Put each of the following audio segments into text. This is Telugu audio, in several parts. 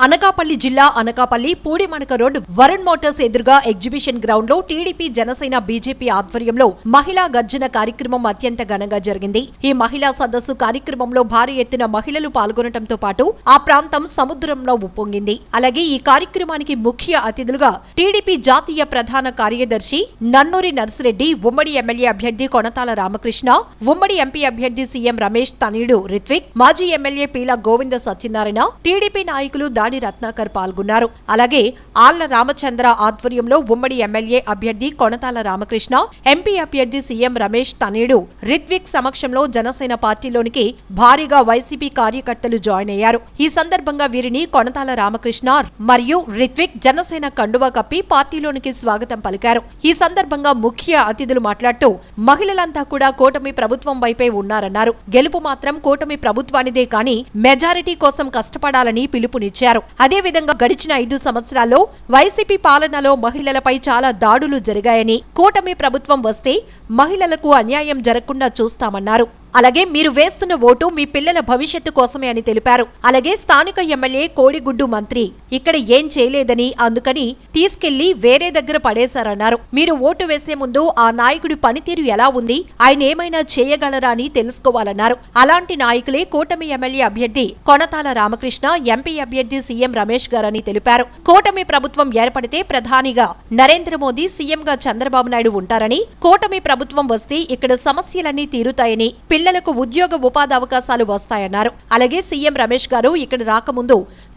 అన అనకాపల్లి జిల్లా అనకాపల్లి పూడిమణక రోడ్ వరుణ్ మోటార్స్ ఎదురుగా ఎగ్జిబిషన్ గ్రౌండ్లో టీడీపీ జనసేన బీజేపీ ఆధ్వర్యంలో మహిళా గర్జన కార్యక్రమం అత్యంత ఘనంగా జరిగింది. ఈ మహిళా సదస్సు కార్యక్రమంలో భారీ ఎత్తున మహిళలు పాల్గొనడంతో పాటు ఆ ప్రాంతం సముద్రంలో ఉప్పొంగింది. అలాగే ఈ కార్యక్రమానికి ముఖ్య అతిథులుగా టీడీపీ జాతీయ ప్రధాన కార్యదర్శి నన్నూరి నర్సిరెడ్డి ఉమ్మడి ఎమ్మెల్యే అభ్యర్థి కొనతాల రామకృష్ణ ఉమ్మడి ఎంపీ అభ్యర్థి సీఎం రమేష్ తనయుడు రిత్విక్ మాజీ ఎమ్మెల్యే పీలా గోవింద సత్యనారాయణ టీడీపీ నాయకులు దాడి రత్నాకర్ పాల్గొన్నారు. అలాగే ఆళ్ళ రామచంద్ర ఆధ్వర్యంలో ఉమ్మడి ఎమ్మెల్యే అభ్యర్థి కొనతాల రామకృష్ణ ఎంపీ అభ్యర్థి సీఎం రమేష్ తనయుడు రిత్విక్ సమక్షంలో జనసేన పార్టీలోనికి భారీగా వైసీపీ కార్యకర్తలు జాయిన్ అయ్యారు. ఈ సందర్భంగా వీరిని కొనతాల రామకృష్ణ మరియు రిత్విక్ జనసేన కండువా కప్పి పార్టీలోనికి స్వాగతం పలికారు. ఈ సందర్భంగా ముఖ్య అతిథులు మాట్లాడుతూ మహిళలంతా కూడా కూటమి ప్రభుత్వం వైపే ఉన్నారన్నారు. గెలుపు మాత్రం కూటమి ప్రభుత్వానిదే కానీ మెజారిటీ కోసం కష్టపడాలని పిలుపునిచ్చారు. అదేవిధంగా గడిచిన ఐదు సంవత్సరాల్లో వైసీపీ పాలనలో మహిళలపై చాలా దాడులు జరిగాయని కూటమి ప్రభుత్వం వస్తే మహిళలకు అన్యాయం జరగకుండా చూస్తామన్నారు. అలాగే మీరు వేస్తున్న ఓటు మీ పిల్లల భవిష్యత్తు కోసమే అని తెలిపారు. అలాగే స్థానిక ఎమ్మెల్యే కోడిగుడ్డు మంత్రి ఇక్కడ ఏం చేయలేదని అందుకని తీసుకెళ్ళి వేరే దగ్గర పడేశారన్నారు. మీరు ఓటు వేసే ముందు ఆ నాయకుడి పనితీరు ఎలా ఉంది? ఆయన ఏమైనా చేయగలరా అని తెలుసుకోవాలన్నారు. అలాంటి నాయకులే కూటమి ఎమ్మెల్యే అభ్యర్థి కొనతాల రామకృష్ణ ఎంపీ అభ్యర్థి సీఎం రమేష్ గారని తెలిపారు. కూటమి ప్రభుత్వం ఏర్పడితే ప్రధానిగా నరేంద్ర మోదీ సీఎంగా చంద్రబాబు నాయుడు ఉంటారని కూటమి ప్రభుత్వం వస్తే ఇక్కడ సమస్యలన్నీ తీరుతాయని పిల్లలకు ఉద్యోగ ఉపాధి అవకాశాలు వస్తాయన్నారు. అలాగే సీఎం రమేష్ గారు ఇక్కడ రాకముందు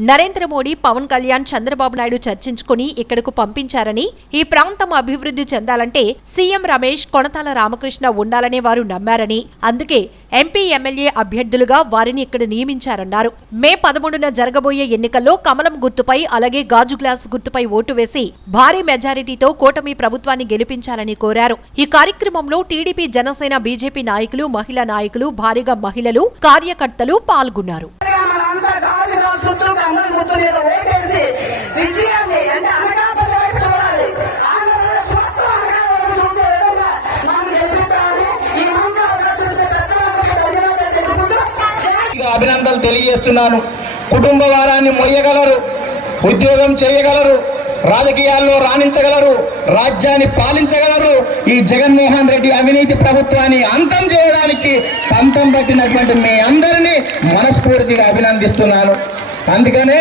నరేంద్ర మోడీ పవన్ కళ్యాణ్ చంద్రబాబు నాయుడు చర్చించుకుని ఇక్కడకు పంపించారని ఈ ప్రాంతం అభివృద్ధి చెందాలంటే సీఎం రమేష్ కొనతాల రామకృష్ణ ఉండాలనే వారు నమ్మారని అందుకే ఎంపీ ఎమ్మెల్యే అభ్యర్థులుగా వారిని ఇక్కడ నియమించారన్నారు. మే పదమూడున జరగబోయే ఎన్నికల్లో కమలం గుర్తుపై అలాగే గాజు గ్లాస్ గుర్తుపై ఓటు వేసి భారీ మెజారిటీతో కూటమి ప్రభుత్వాన్ని గెలిపించాలని కోరారు. ఈ కార్యక్రమంలో టీడీపీ జనసేన బీజేపీ నాయకులు మహిళా నాయకులు భారీగా మహిళలు కార్యకర్తలు పాల్గొన్నారు. అభినందనలు తెలియజేస్తున్నాను. కుటుంబ వారాన్ని మొయ్యగలరు ఉద్యోగం చేయగలరు. రాజకీయాల్లో రాణించగలరు రాజ్యాన్ని పాలించగలరు ఈ జగన్మోహన్ రెడ్డి అవినీతి ప్రభుత్వాన్ని అంతం చేయడానికి పంతం పట్టినటువంటి మీ అందరినీ మనస్ఫూర్తిగా అభినందిస్తున్నాను. అందుకనే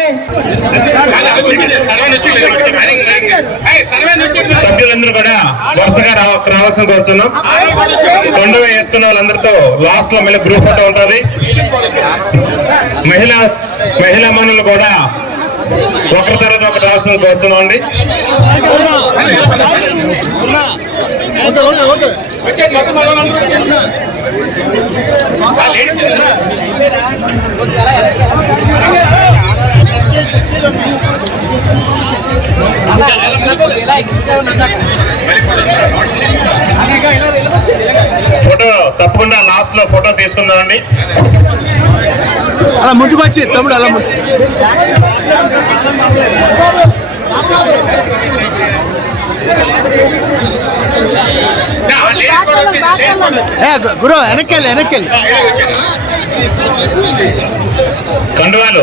సభ్యులందరూ కూడా వరుసగా రావ- రావాల్సిన కోరుతున్నాం కొండ వేసుకున్న వాళ్ళందరితో లాస్ట్లో మళ్ళీ గ్రూప్ ఫోటో ఉంటుంది. మహిళా మహిళా మనులు కూడా ఒకరి తర్వాత ఒకరు రావాల్సిన కోరుతున్నాం అండి ఫోటో తప్పకుండా లాస్ట్లో ఫోటో తీసుకుందాం అండి అలా ముందుకు వచ్చి తమ్ముడు అలా గురు వెనక్కి వెళ్ళి వెనక్కి వెళ్ళి. కండువాలు.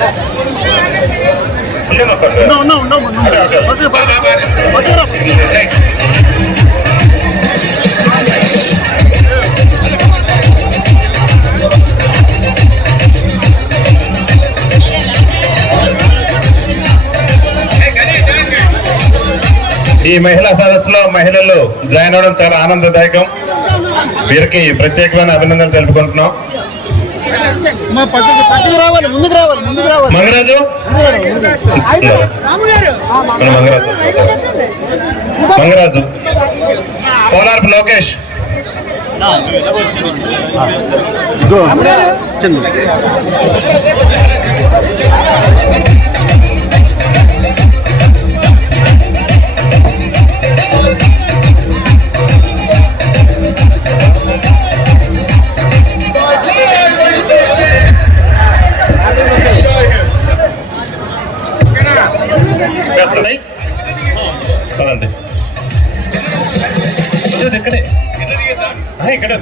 No, కండువా? ఉన్నావు ఉన్నావు ఉన్నావు అదే, ఈ మహిళా సదస్సులో మహిళలు జాయిన్ అవడం చాలా ఆనందదాయకం వీరికి ప్రత్యేకమైన అభినందనలు తెలుపుకుంటున్నాం మా పక్కకి పక్కకి రావాలి ముందుకు రావాలి ముందుకు రావాలి. మంగరాజు? మంగరాజు మంగరాజు. పోలార్పు లోకేష్. చిన్న.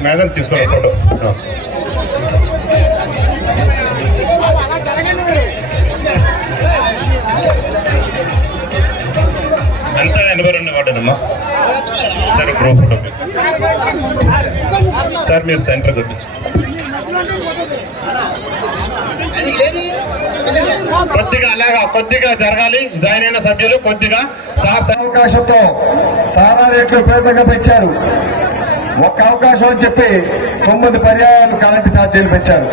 మేడం తీసుకోండి ఫోటో ఎంత ఎనభై రెండు వార్డేనమ్మా గ్రూప్ ఫోటో సార్ మీరు సెంటర్కి వచ్చి కొద్దిగా అలాగా కొద్దిగా జరగాలి. జాయిన్ అయిన సభ్యులు కొద్దిగా సార్ అవకాశంతో సారా రేట్లు విపరీతంగా పెంచారు. ఒక్క అవకాశం అని చెప్పి తొమ్మిది పర్యాయాలు కరెంటు ఛార్జీలు పెంచారు.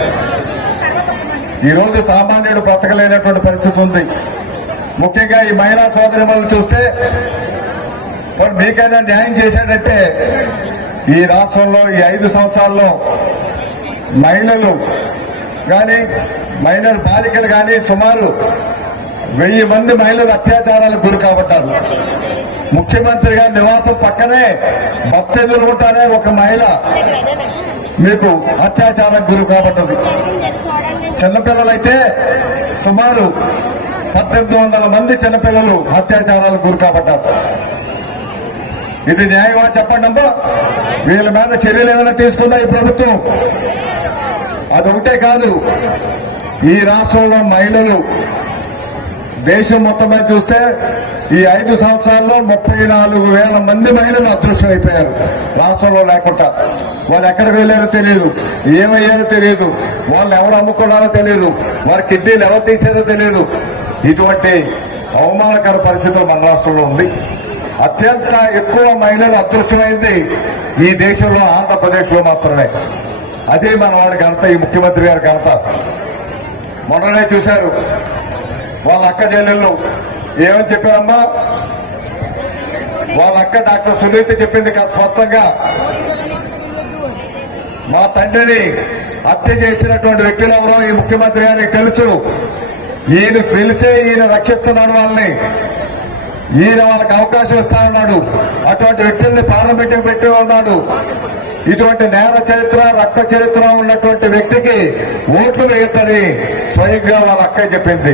ఈ రోజు సామాన్యుడు బ్రతకలేనటువంటి పరిస్థితి ఉంది. ముఖ్యంగా ఈ మహిళా సోదరిమలను చూస్తే మీకైనా న్యాయం చేశాడంటే ఈ రాష్ట్రంలో ఈ ఐదు సంవత్సరాల్లో మహిళలు కానీ మైనర్ బాలికలు కానీ సుమారు వెయ్యి మంది మహిళలు అత్యాచారాలకు గురి కాబట్టారు ముఖ్యమంత్రి గారి నివాసం పక్కనే భక్తి ఎదుర్కొంటానే ఒక మహిళ మీకు అత్యాచారానికి గురి కాబట్టదు చిన్నపిల్లలైతే సుమారు పద్దెనిమిది వందల మంది చిన్నపిల్లలు అత్యాచారాలకు గురి కాబట్టారు ఇది న్యాయమా చెప్పండి అమ్మా వీళ్ళ మీద చర్యలు ఏమైనా తీసుకుందా ఈ ప్రభుత్వం? అదొకటే కాదు ఈ రాష్ట్రంలో మహిళలు దేశం మొత్తమే చూస్తే ఈ ఐదు సంవత్సరాల్లో ముప్పై నాలుగు వేల మంది మహిళలు అదృశ్యం అయిపోయారు రాష్ట్రంలో లేకుండా. వాళ్ళు ఎక్కడికి వెళ్ళారో తెలియదు ఏమయ్యారో తెలియదు వాళ్ళు ఎవరు అమ్ముకున్నారో తెలియదు వారి కిడ్నీలు ఎవరు తీసారో తెలియదు ఇటువంటి అవమానకర పరిస్థితులు మన రాష్ట్రంలో ఉంది. అత్యంత ఎక్కువ మహిళలు అదృశ్యమైంది ఈ దేశంలో ఆంధ్రప్రదేశ్లో మాత్రమే. అదే మన వాడి ఘనత ఈ ముఖ్యమంత్రి గారి ఘనత. మొన్ననే చూశారు. వాళ్ళ అక్క చెల్లెళ్ళు ఏమని చెప్పారమ్మా? వాళ్ళ అక్క డాక్టర్ సునీత చెప్పింది కాదు స్పష్టంగా. మా తండ్రిని హత్య చేసినటువంటి వ్యక్తులు ఎవరో ఈ ముఖ్యమంత్రి గారికి తెలుసు. ఈయన తెలిసే ఈయన రక్షిస్తున్నాడు వాళ్ళని. ఈయన వాళ్ళకి అవకాశం ఇస్తా ఉన్నాడు. అటువంటి వ్యక్తుల్ని పార్లమెంట్ పెట్టి ఉన్నాడు. ఇటువంటి నేర చరిత్ర రక్త చరిత్ర ఉన్నటువంటి వ్యక్తికి ఓట్లు వేయొద్దని స్వయంగా వాళ్ళ అక్క చెప్పింది.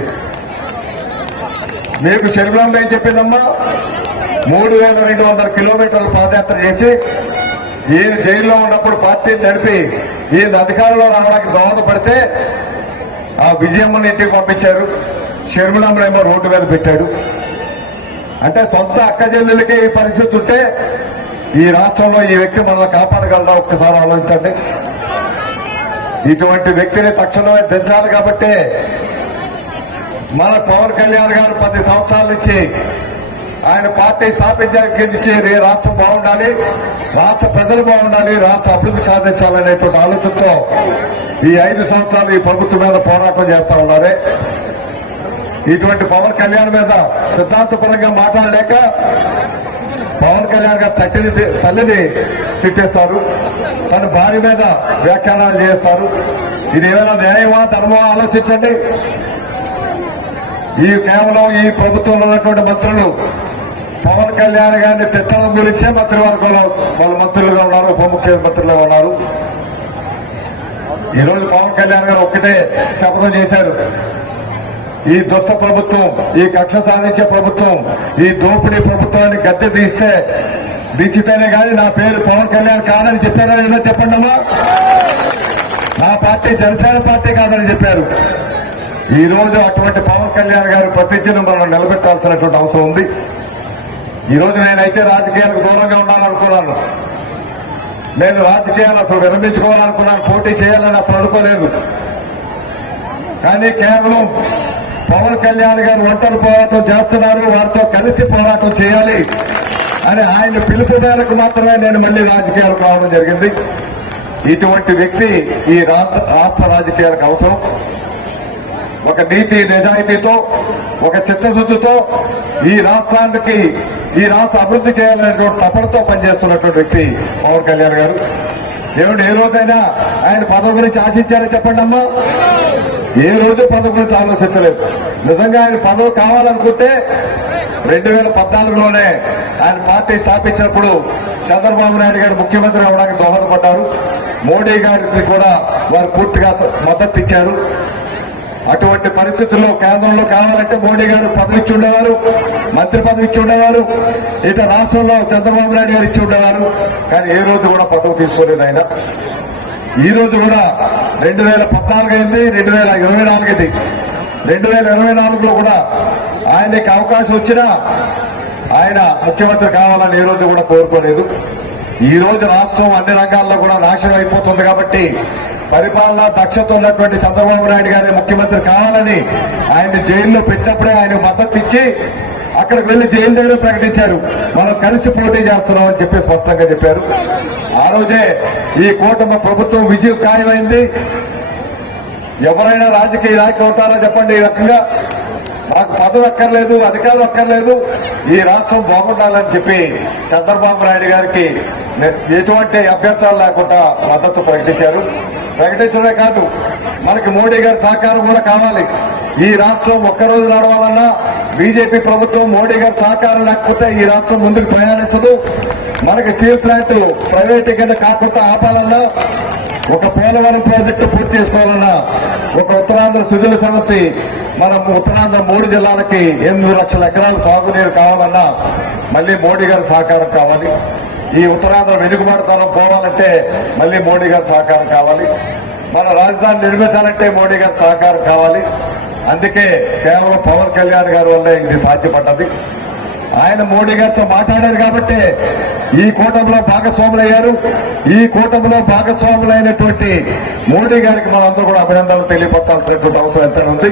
మీకు శరీరంలో ఏం చెప్పిందమ్మా మూడు వేల రెండు వందల కిలోమీటర్ల పాదయాత్ర చేసి ఈయన జైల్లో ఉన్నప్పుడు పార్టీని నడిపి ఈయన అధికారంలో రావడానికి దోహదపడితే ఆ విజయమ్మని ఇంటికి పంపించారు. షర్మిలమ్మనేమో రోడ్డు మీద పెట్టాడు. అంటే సొంత అక్క చెల్లెలకే ఈ పరిస్థితి ఉంటే ఈ రాష్ట్రంలో ఈ వ్యక్తి మనల్ని కాపాడగలరా? ఒక్కసారి ఆలోచించండి. ఇటువంటి వ్యక్తిని తక్షణమే దించాలి కాబట్టే మన పవన్ కళ్యాణ్ గారు పది సంవత్సరాల నుంచి ఆయన పార్టీ స్థాపించే రాష్ట్రం బాగుండాలి రాష్ట్ర ప్రజలు బాగుండాలి రాష్ట్ర అభివృద్ధి సాధించాలనేటువంటి ఆలోచనతో ఈ ఐదు సంవత్సరాలు ఈ ప్రభుత్వం మీద పోరాటం చేస్తా ఉన్నారే. ఇటువంటి పవన్ కళ్యాణ్ మీద సిద్ధాంతపరంగా మాట్లాడలేక పవన్ కళ్యాణ్ గారు తట్టిని తల్లిని తిట్టేస్తారు తన భార్య మీద వ్యాఖ్యానాలు చేస్తారు. ఇది ఏమైనా న్యాయమా ధర్మమా ఆలోచించండి. ఈ కేవలం ఈ ప్రభుత్వంలో ఉన్నటువంటి మంత్రులు పవన్ కళ్యాణ్ గారిని తిట్టడం గురించే మంత్రివర్గంలో వాళ్ళ మంత్రులుగా ఉన్నారు ఉప ముఖ్యమంత్రులుగా ఉన్నారు. ఈరోజు పవన్ కళ్యాణ్ గారు ఒక్కటే శపథం చేశారు. ఈ దుష్ట ప్రభుత్వం ఈ కక్ష సాధించే ప్రభుత్వం ఈ దోపిడీ ప్రభుత్వాన్ని గద్దె తీస్తే దించితేనే కానీ నా పేరు పవన్ కళ్యాణ్ కాదని చెప్పారా ఏదో చెప్పండి నా పార్టీ జనసేన పార్టీ కాదని చెప్పారు. ఈ రోజు అటువంటి పవన్ కళ్యాణ్ గారి ప్రతిజ్ఞను మనం నిలబెట్టాల్సినటువంటి అవసరం ఉంది. ఈ రోజు నేనైతే రాజకీయాలకు దూరంగా ఉండాలనుకున్నాను. నేను రాజకీయాలు అసలు విరమించుకోవాలనుకున్నాను. పోటీ చేయాలని అసలు అనుకోలేదు. కానీ కేవలం పవన్ కళ్యాణ్ గారు ఒంటరి పోరాటం చేస్తున్నారు. వారితో కలిసి పోరాటం చేయాలి అని ఆయన పిలుపు మేరకు మాత్రమే నేను మళ్ళీ రాజకీయాలకు రావడం జరిగింది. ఇటువంటి వ్యక్తి ఈ రాష్ట్ర రాష్ట్ర రాజకీయాలకు అవసరం. ఒక నీతి నిజాయితీతో ఒక చిత్తశుద్ధితో ఈ రాష్ట్రానికి ఈ రాష్ట్ర అభివృద్ధి చేయాలనేటువంటి తపనతో పనిచేస్తున్నటువంటి వ్యక్తి పవన్ కళ్యాణ్ గారు. ఏమిటి ఏ రోజైనా ఆయన పదవి గురించి ఆశించారని చెప్పండి అమ్మా? ఏ రోజు పదవి గురించి ఆలోచించలేదు. నిజంగా ఆయన పదవి కావాలనుకుంటే రెండు వేల పద్నాలుగులోనే ఆయన పార్టీ స్థాపించినప్పుడు చంద్రబాబు నాయుడు గారు ముఖ్యమంత్రి అవడానికి దోహదపడ్డారు. మోడీ గారికి కూడా వారు పూర్తిగా మద్దతు ఇచ్చారు. అటువంటి పరిస్థితుల్లో కేంద్రంలో కావాలంటే మోడీ గారు పదవి ఇచ్చి ఉండేవారు మంత్రి పదవి ఇచ్చి ఉండేవారు ఇట రాష్ట్రంలో చంద్రబాబు నాయుడు గారు ఇచ్చి ఉండేవారు. కానీ ఏ రోజు కూడా పదవి తీసుకోలేదు ఆయన. ఈ రోజు కూడా రెండు వేల పద్నాలుగు అయింది రెండు వేల ఇరవై నాలుగు అయింది. రెండు వేల ఇరవై నాలుగులో కూడా ఆయనకి అవకాశం వచ్చినా ఆయన ముఖ్యమంత్రి కావాలని ఏ రోజు కూడా కోరుకోలేదు. ఈ రోజు రాష్ట్రం అన్ని రంగాల్లో కూడా నాశనం అయిపోతుంది కాబట్టి పరిపాలన దక్షత ఉన్నటువంటి చంద్రబాబు నాయుడు గారి ముఖ్యమంత్రి కావాలని ఆయన జైల్లో పెట్టినప్పుడే ఆయన మద్దతు ఇచ్చి అక్కడికి వెళ్ళి జైలు దగ్గర ప్రకటించారు. మనం కలిసి పోటీ చేస్తున్నాం అని చెప్పి స్పష్టంగా చెప్పారు. ఆ రోజే ఈ కూటమి ప్రభుత్వం విజయం ఖాయమైంది. ఎవరైనా రాజకీయ నాయకులు ఉంటారో చెప్పండి ఈ రకంగా? మాకు పదవి అక్కర్లేదు అధికారం అక్కర్లేదు. ఈ రాష్ట్రం బాగుండాలని చెప్పి చంద్రబాబు నాయుడు గారికి ఎటువంటి అభ్యంతరాలు లేకుండా మద్దతు ప్రకటించారు. ప్రకటించడమే కాదు మనకి మోడీ గారి సహకారం కూడా కావాలి. ఈ రాష్ట్రం ఒక్కరోజు నడవాలన్నా బీజేపీ ప్రభుత్వం మోడీ గారి సహకారం లేకపోతే ఈ రాష్ట్రం ముందుకు ప్రయాణించదు. మనకి స్టీల్ ప్లాంట్ ప్రైవేటీకరణ కాకుండా ఆపాలన్నా ఒక పోలవరం ప్రాజెక్టు పూర్తి చేసుకోవాలన్నా ఒక ఉత్తరాంధ్ర సుజల సమితి మనం ఉత్తరాంధ్ర మూడు జిల్లాలకి ఎనిమిది లక్షల ఎకరాల సాగునీరు కావాలన్నా మళ్ళీ మోడీ గారి సహకారం కావాలి. ఈ ఉత్తరాంధ్ర వెనుకబడతనం పోవాలంటే మళ్ళీ మోడీ గారి సహకారం కావాలి. మన రాజధాని నిర్మించాలంటే మోడీ గారి సహకారం కావాలి. అందుకే కేవలం పవన్ కళ్యాణ్ గారి వల్లే ఇది సాధ్యపడ్డది. ఆయన మోడీ గారితో మాట్లాడారు కాబట్టి ఈ కూటమిలో భాగస్వాములయ్యారు. ఈ కూటమిలో భాగస్వాములైనటువంటి మోడీ గారికి మనందరూ కూడా అభినందనలు తెలియపరచాల్సినటువంటి అవసరం ఎంత ఉంది.